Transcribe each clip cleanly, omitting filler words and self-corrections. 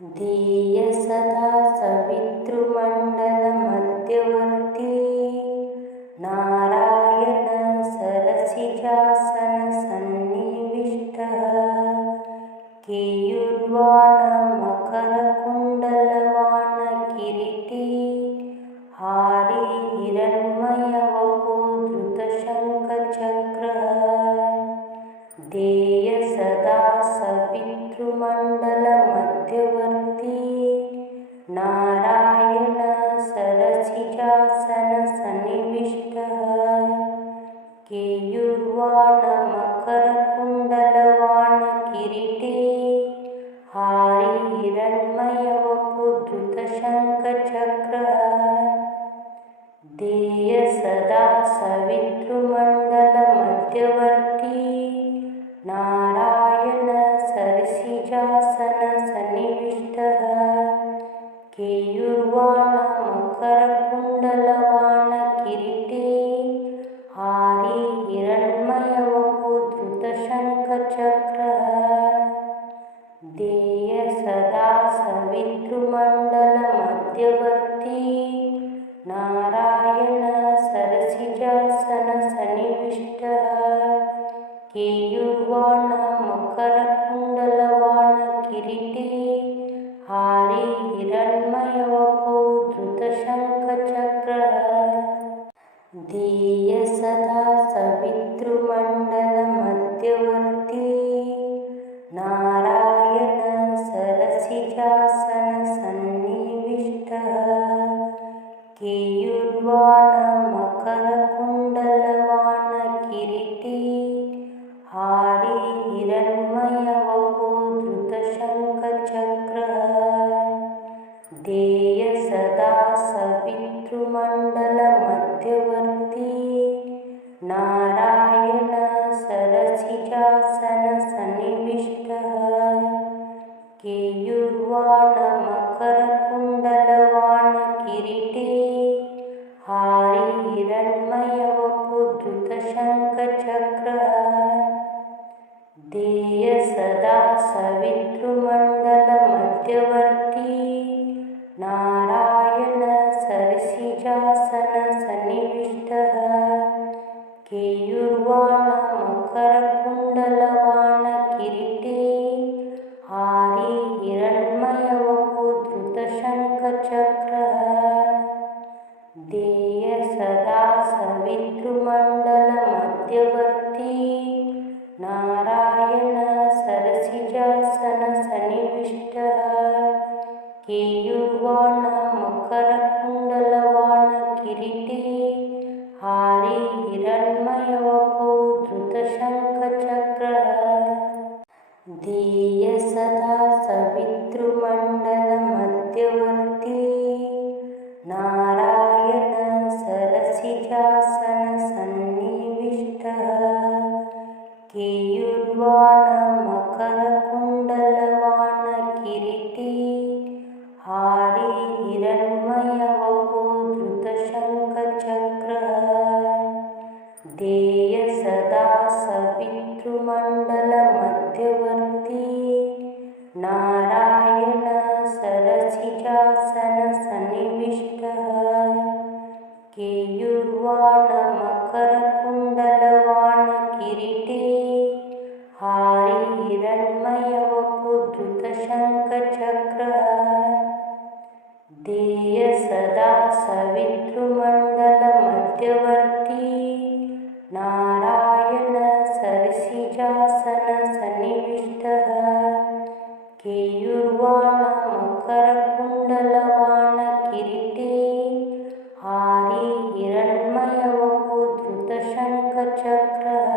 ध्येय सदा सवितृमण्डलमध्यवर्ती नारायण सरसिजासनसन्निविष्टः केयूर्वाणमकरकुण्डलवाणकिरीटी हारी हिरण्मयवपो धृतशङ्खचक्रः ध्येय सदा सवितृमण्डलमध्यवर्ती नारायण सरसिजासनसन्निविष्टः केयूर्वाणमकरकुण्डलवाणकिरीटी हारी हिरण्मयवपो धृतशङ्खचक्रः ध्येय सदा सवितृमण्डलमध्यवर्ती नारायण सरसिजासनसन्निविष्टः केयूर्वाणमकरकुण्डलवाणकिरीटी हारी हिरण्मयवपो धृतशङ्खचक्रः ध्येय सदा सवितृमण्डलमध्यवर्ती नारायण सरसिजासनसन्निविष्टः केयूर्वाणमकरकुण्डलवाणकिरीटी हारी हिरण्मयवपो धृतशङ्खचक्रः ध्येय सदा सवितृमण्डलमध्यवर्ती नारायण सरसिजासनसन्निविष्टः केयूर्वाणमकरकुण्डलवाणकिरीटी हारी हिरण्मयवपो धृतशङ्खचक्रः ध्येय सदा सवितृमण्डलमध्यवर्ती नारायण सरसिजासनसन्निविष्टः केयूर्वाणमकरकुण्डलवाणकिरीटी हारी हिरण्मयवपो धृतशङ्खचक्रः ध्येय सदा सवितृमण्डलमध्यवर्ती नारायण सरसिजासनसन्निविष्टः केयूर्वाणमकरकुण्डलवाणकिरीटी हारी हिरण्मयवपो धृतशङ्खचक्रः ध्येय सदा सवितृमण्डलमध्यवर्ती नारायण सरसिजासनसन्निविष्टः केयूर्वाणमकरकुण्डलवाणकिरीटी हारी हिरण्मयवपो धृतशङ्खचक्रः ध्येಯ ಸದಾ ಸವಿತೃಮಂಡಲಮಧ್ಯವರ್ತಿ ನಾರಾಯಣ ಸರಸಿಜಾಸನಸನ್ನಿವಿಷ್ಟಃ ಕೇಯೂರ್ವಾಣಮಕರಕುಂಡಲವಾಣಕಿರೀಟಿ ಹಾರಿ ಹಿರಣ್ಮಯವಪೋ ಧೃತಶಂಖಚಕ್ರಃ ಧ್ಯೇಯ ಸದಾ ಸವಿತೃಮಂಡಲಮಧ್ಯವರ್ತಿ ನಾರಾಯಣ ಸರಸಿಜಾಸನಸನ್ನಿವಿಷ್ಟಃ ಕೇಯೂರ್ವಾಣಮಕರಕುಂಡಲವಾಣಕಿರೀಟಿ ಹಾರಿ ಹಿರಣ್ಮಯವಪೋ ಧೃತಶಂಖಚಕ್ರಃ ಧ್ಯೇಯ ಸದಾ ಸವಿತೃಮಂಡಲಮಧ್ಯವರ್ತಿ ನಾರಾಯಣ ಸರಸಿಜಾಸನಸನ್ನಿವಿಷ್ಟಃ ಕೇಯೂರ್ವಾಣಮಕರಕುಂಡಲವಾಣಕಿರೀಟಿ ಹಾರಿ ಹಿರಣ್ಮಯವಪೋ ಧೃತಶಂಖಚಕ್ರಃ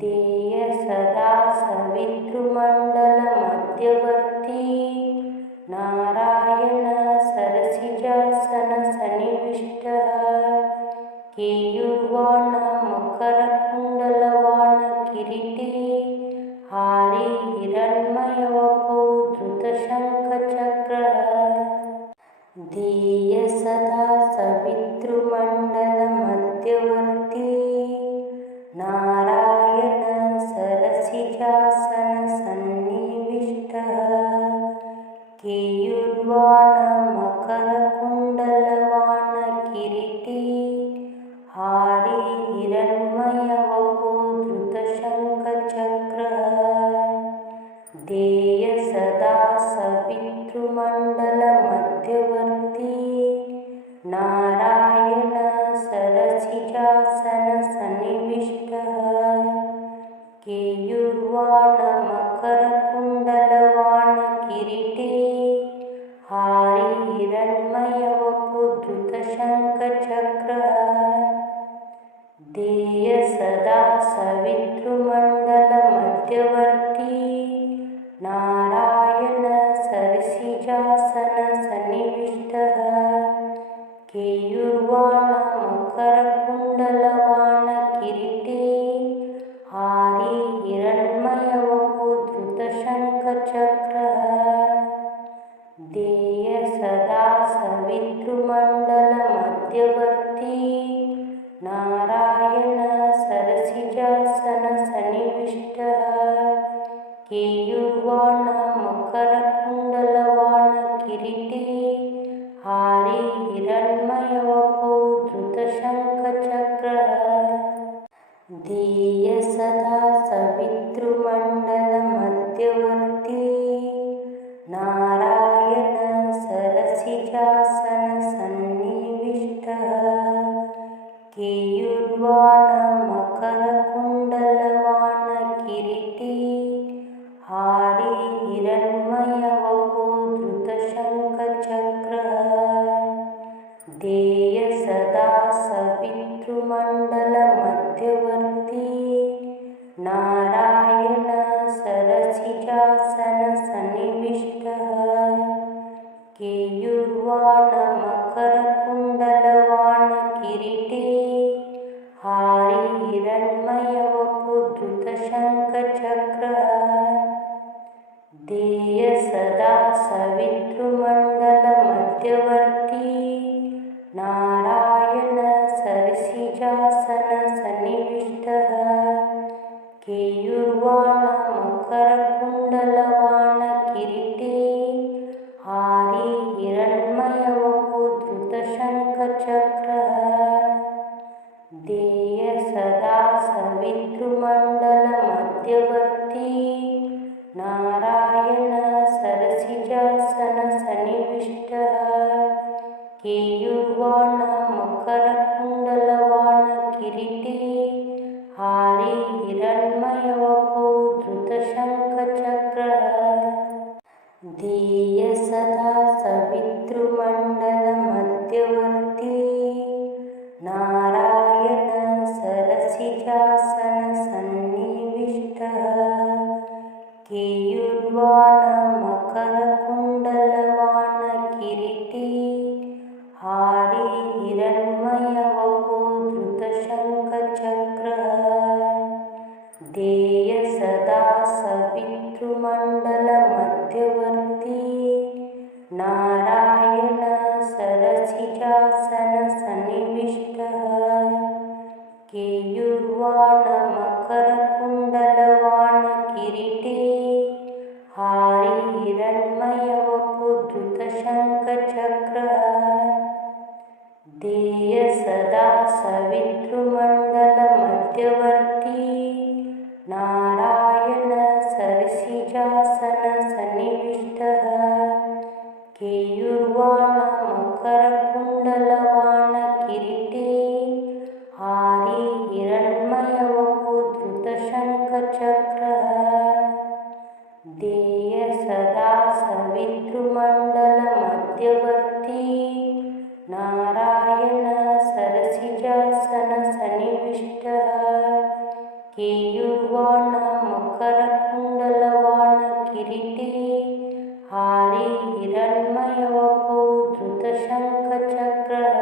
ಧ್ಯೇಯ ಸದಾ ಸವಿತೃಮಂಡಲಮಧ್ಯವರ್ತಿ ನಾರಾಯಣ ಸರಸಿಜಾಸನಸನ್ನಿವಿಷ್ಟಃ ಕೇಯೂರ್ವಾಣಮಕರಕುಂಡಲವಾಣಕಿರೀಟಿ ಹಾರಿ ಹಿರಣ್ಮಯವಪೋ ಧೃತಶಂಖಚಕ್ರಃ केयूर्वाण मकरकुण्डलवाण किरीटी हारी हिरण्मयवपु धृतशङ्खचक्रः देय सदा सवितृमण्डलमध्यवर्ती नारायण सरसिजासन सन्निविष्टः केयूर्वाण मकरकुण्डलवाण किरीटे हारी हिरण्मयवपु धृतशङ्खचक्रः देय सदा सवितृमण्डलमध्यवर्ती नारायण सरसिजासन सन्निविष्टः केयूर्वाण मकरकुण्डलवाण किरीटे हारी हिरण्मयवपु धृतशङ्खचक्रः देय सदा सवितृमण्डलमध्यवर्ती नारायण सरसिजासन सन्निविष्टः केयूर्वाण मकरकुण्डलवाण किरीटे हारी हिरण्मयवपु धृतशङ्खचक्रः देय सदा सवितृमण्डलमध्यवर्ती नारायण सरसिजासन सन्निविष्टः केयूर्वाण मकरकुण्डलवाण किरीटे हारी हिरण्मयवपु धृतशङ्खचक्रः देय सदा सवितृमण्डलमध्यवर्ती नारायण सरसिजासन सन्निविष्टः केयूर्वाण मकरकुण्डलवाण किरीटे हारी हिरण्मयवपु धृतशङ्खचक्रः देय सदा सवितृमण्डलमध्यवर्ती नारायण सरसिजासन सन्निविष्टः केयूर्वाण मकरकुण्डलवाण किरीटे हारी हिरण्मयवपु धृतशङ्खचक्रः देय सदा सवितृमण्डलमध्यवर्ती नारायण सरसिजासन सन्निविष्टः केयूर्वाण मकरकुण्डलवाण किरीटे हारी हिरण्मयवपु धृतशङ्खचक्रः देय सदा सवितृमण्डलमध्यवर्ती नारायण सरसिजासन सन्निविष्टः केयूर्वाण मकरकुण्डलवाण किरीटे हारी हिरण्मयवपु धृतशङ्खचक्रः देय सदा सवितृमण्डलमध्यवर्ती नारायण सरसिजासन सन्निविष्टः केयूर्वाण मकरकुण्डलवाण किरीटे हारी हिरण्मयवपु धृतशङ्खचक्रः देय सदा सवितृमण्डलमध्यवर्ती नारायण सरसिजासन सन्निविष्टः केयूर्वाण मकरकुण्डलवाण किरीटे हारी हिरण्मयवपु धृतशङ्खचक्रः देय सदा सवितृमण्डलमध्यवर्ती नारायण सरसिजासन सन्निविष्टः केयूर्वाण मकरकुण्डलवाण किरीटे हारी हिरण्मयवपु धृतशङ्खचक्रः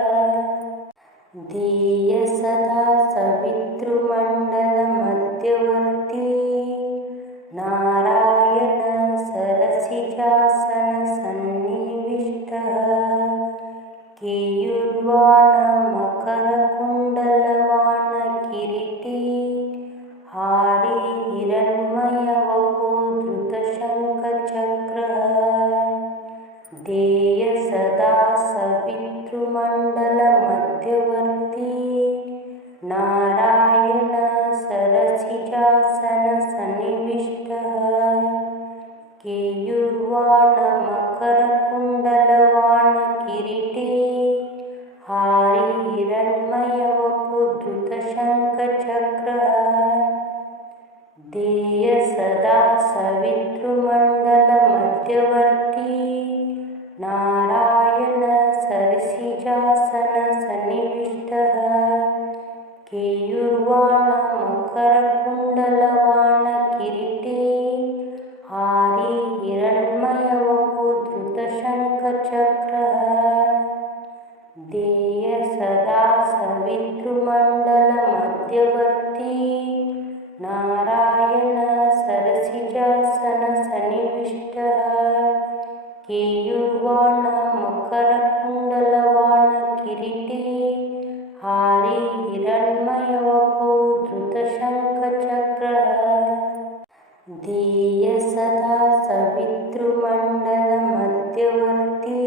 देय सदा सवितृमण्डलमध्यवर्ती नारायण सरसिजासन सन्निविष्टः केयूर्वाण मकरकुण्डलवाण किरीटे हारी हिरण्मयवपु धृतशङ्खचक्रः ध्येय सदा सवितृमण्डल मध्यवर्ती नारायण सरसिजासन सन्निविष्टः केयूर्वाण मकरकुण्डलवाण किरीटे हारी हिरण्मय वपुधृतशङ्खचक्रः ध्येय सदा सवितृमण्डल मध्यवर्ती नारायण सरसिजासन सन्निविष्टः केयूर्वाण मकरकुण्डलवाण किरीटे हारी हिरण्मय वपुधृतशङ्खचक्रः ध्येय सदा सवितृमण्डल मध्यवर्ती नारायण सरसिजासन सन्निविष्टः केयूर्वाण मकरकुण्डलवाण किरीटे हारी हिरण्मय वपुधृतशङ्खचक्रः ध्येय सदा सवितृमण्डल मध्यवर्ती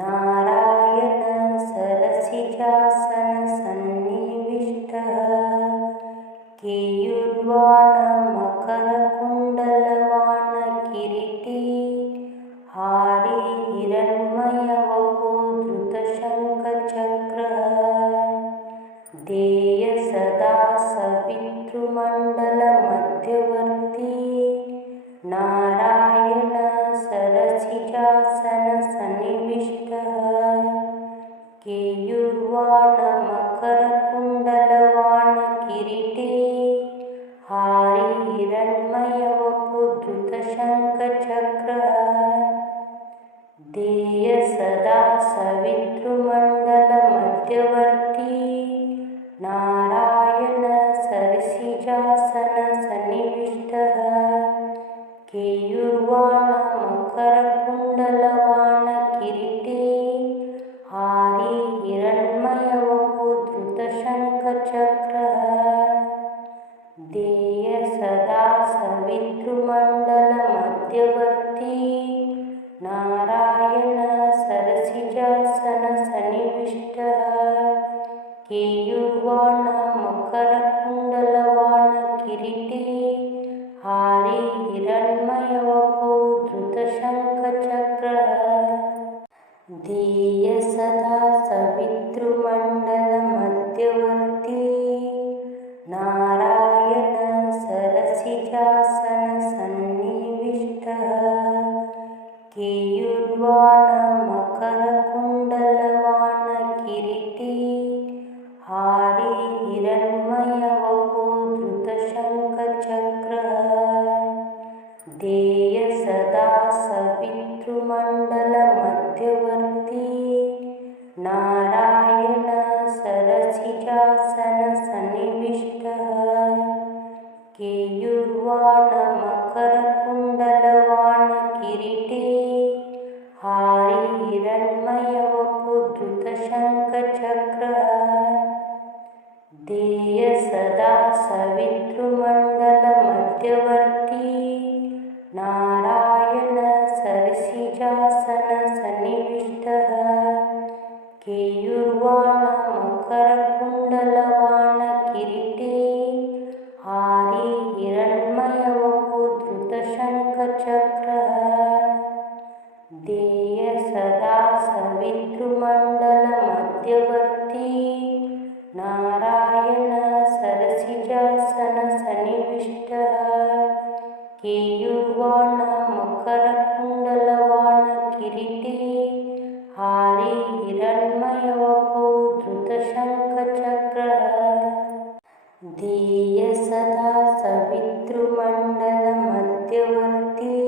नारायण सरसिजासन सन्निविष्टः केयूर्वाण मकरकुण्डलवाण किरीटे हारी हिरण्मय वपुधृतशङ्खचक्रः ध्येय सदा सवितृमण्डल मध्यवर्ती नारायण सरसिजासन सन्निविष्टः केयूर्वाण मकरकुण्डलवाण किरीटे हारी हिरण्मय वपुधृतशङ्खचक्रः ध्येय सदा सवितृमण्डल मध्यवर्ती नारायण सरसिजासन सन्निविष्टः केयूर्वाण मकरकुण्डलवाण किरीटे हारी हिरण्मय वपुधृतशङ्खचक्रः ध्येय सदा सवितृमण्डल मध्यवर्ती नारायण सरसिजासन सन्निविष्टः केयूर्वाण मकरकुण्डलवाण किरीटे हारी हिरण्मय वपुधृतशङ्खचक्रः ध्येय सदा सवितृमण्डल मध्यवर्ती नारायण सरसिजासन सन्निविष्टः केयूर्वाण मकरकुण्डलवाण किरीटे हारी हिरण्मय वपुधृतशङ्खचक्रः ध्येय सदा सवितृमण्डल मध्यवर्ती नारायण सरसिजासन सन्निविष्टः केयूर्वाण मकरकुण्डलवाण किरीटे हारी हिरण्मय वपुधृतशङ्खचक्रः ध्येय सदा सवितृमण्डल मध्यवर्ती नारायण सरसिजासन सन्निविष्टः केयूर्वाण मकरकुण्डलवाण किरीटे हारी हिरण्मय वपुधृतशङ्खचक्रः ध्येय सदा सवितृमण्डल मध्यवर्ती नारायण सरसिजासन सन्निविष्टः केयूर्वाण मकरकुण्डलवाण किरीटे हारी हिरण्मय वपुधृतशङ्खचक्रः ध्येय सदा सवितृमण्डल मध्यवर्ती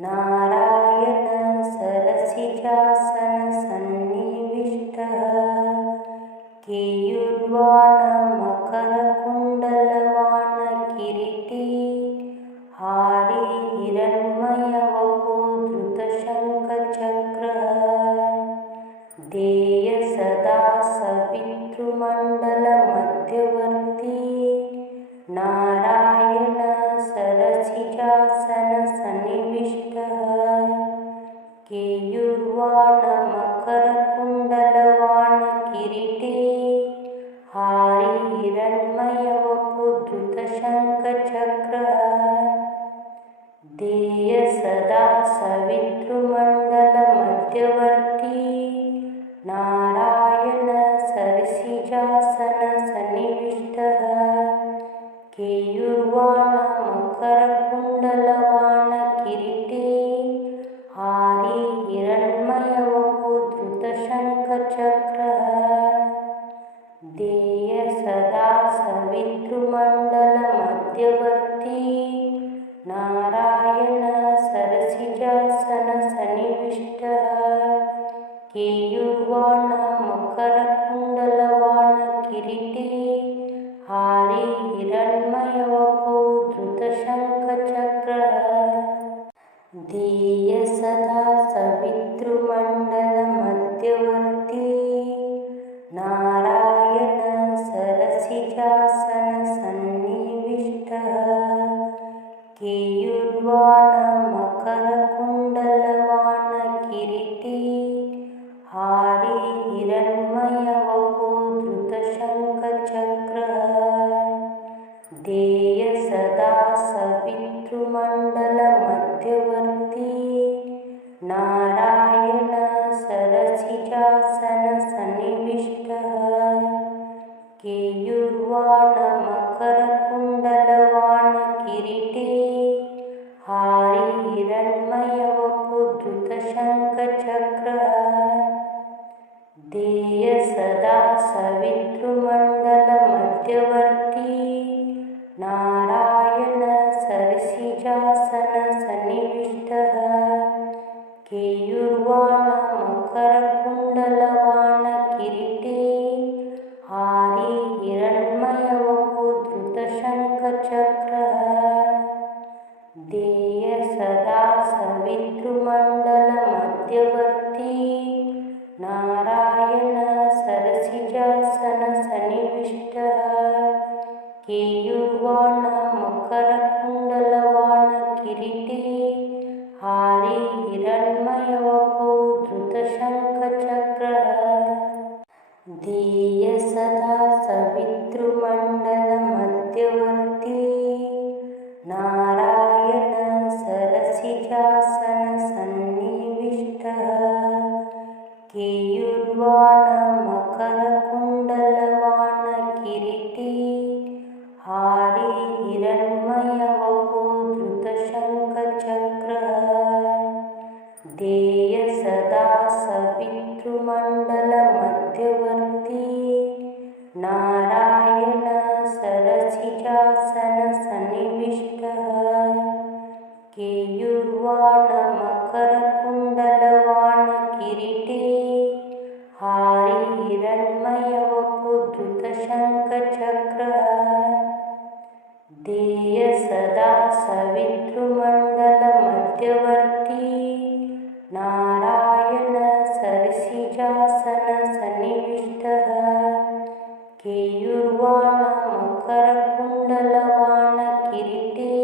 नारायण सरसिजासन सन्निविष्टः केयूर्वाण मकरकुण्डलवाण किरीटे हारी हिरण्मय ध्येय सदा सवितृमण्डलमध्यवर्ती नारायण सरसिजासनसन्निविष्टः केयूर्वाण मकरकुण्डलवाण किरीटे हारी हिरण्मयवपुधृतशङ्खचक्रः ध्येय सदा सवितृमण्डलमध्यवर्ती नारायण सरसिजासनसन्निविष्टः केयूर्वाण मकरकुण्डलवाण किरीटे हारी हिरण्मयवपुधृतशङ्खचक्रः ध्येय सदा सवितृमण्डलमध्यवर्ती नारायण सरसिजासनसन्निविष्टः केयूर्वाण मकरकुण्डलवाण किरीटे हारी हिरण्मयवपुधृतशङ्खचक्रः ध्येय सदा सवितृमण्डलमध्यवर्ती नारायण सरसिजासनसन्निविष्टः केयूर्वाण मकरकुण्डलवाण किरीटे हारी हिरण्मयवपुधृतशङ्खचक्रः ध्येय सदा सवितृमण्डलमध्यवर्ती नारायण सरसिजासनसन्निविष्टः केयूर्वाण मकरकुण्डलवाण किरीटे हारी हिरण्मयवपुधृतशङ्खचक्रः ध्येय सदा सवितृमण्डलमध्यवर्ती नारायण सरसिजासनसन्निविष्टः केयूर्वाण मकरकुण्डलवाण किरीटे हारी हिरण्मयवपुधृतशङ्खचक्रः ध्येय सदा सवितृमण्डलमध्यवर्ती नारायण सरसिजासनसन्निविष्टः केयूर्वाण मकरकुण्डलवाण किरीटे हारी हिरण्मयवपुधृतशङ्खचक्रः ध्येय सदा सवितृमण्डलमध्यवर्ती नारायण सरसिजासनसन्निविष्टः केयूर्वाण मकरकुण्डलवाण किरीटे हारी हिरण्मयवपुधृतशङ्खचक्रः ध्येय सदा सवितृमण्डलमध्यवर्ती नारायण सरसिजासनसन्निविष्टः केयूर्वाण मकरकुण्डलवाण किरीटे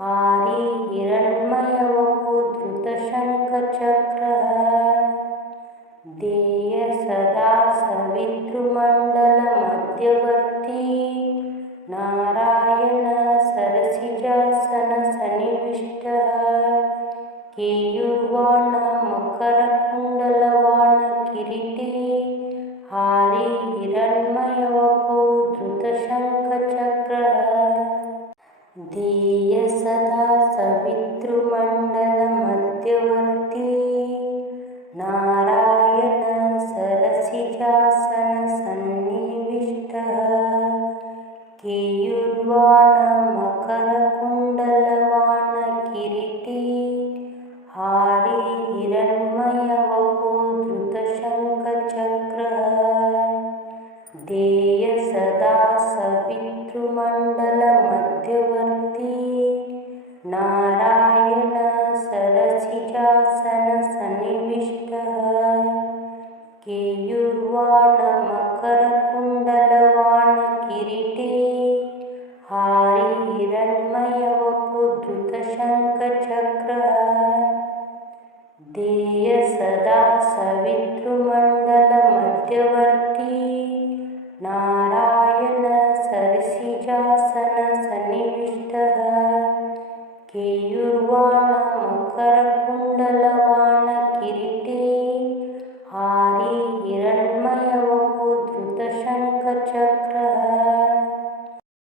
हारी हिरण्मयवपुधृतशङ्खचक्रः ध्येय सदा सवितृमण्डलमध्यवर्ती नारायण सरसिजासनसन्निविष्टः केयूर्वाण मकरकुण्डलवाण किरीटे हारी हिरण्मयवपुधृतशङ्खचक्रः ध्येय सदा सवितृमण्डलमध्यवर्ती नारायण सरसिजासनसन्निविष्टः केयूर्वाण मकरकुण्डलवाण किरीटे हारी हिरण्मयवपुधृतशङ्खचक्रः ध्येय सदा सवितृमण्डलमध्यवर्ती नारायण सरसिजासनसन्निविष्टः केयूर्वाण मकरकुण्डलवाण किरीटे हारी हिरण्मयवपुधृतशङ्खचक्रः ध्येय सदा सवितृमण्डलमध्यवर्ती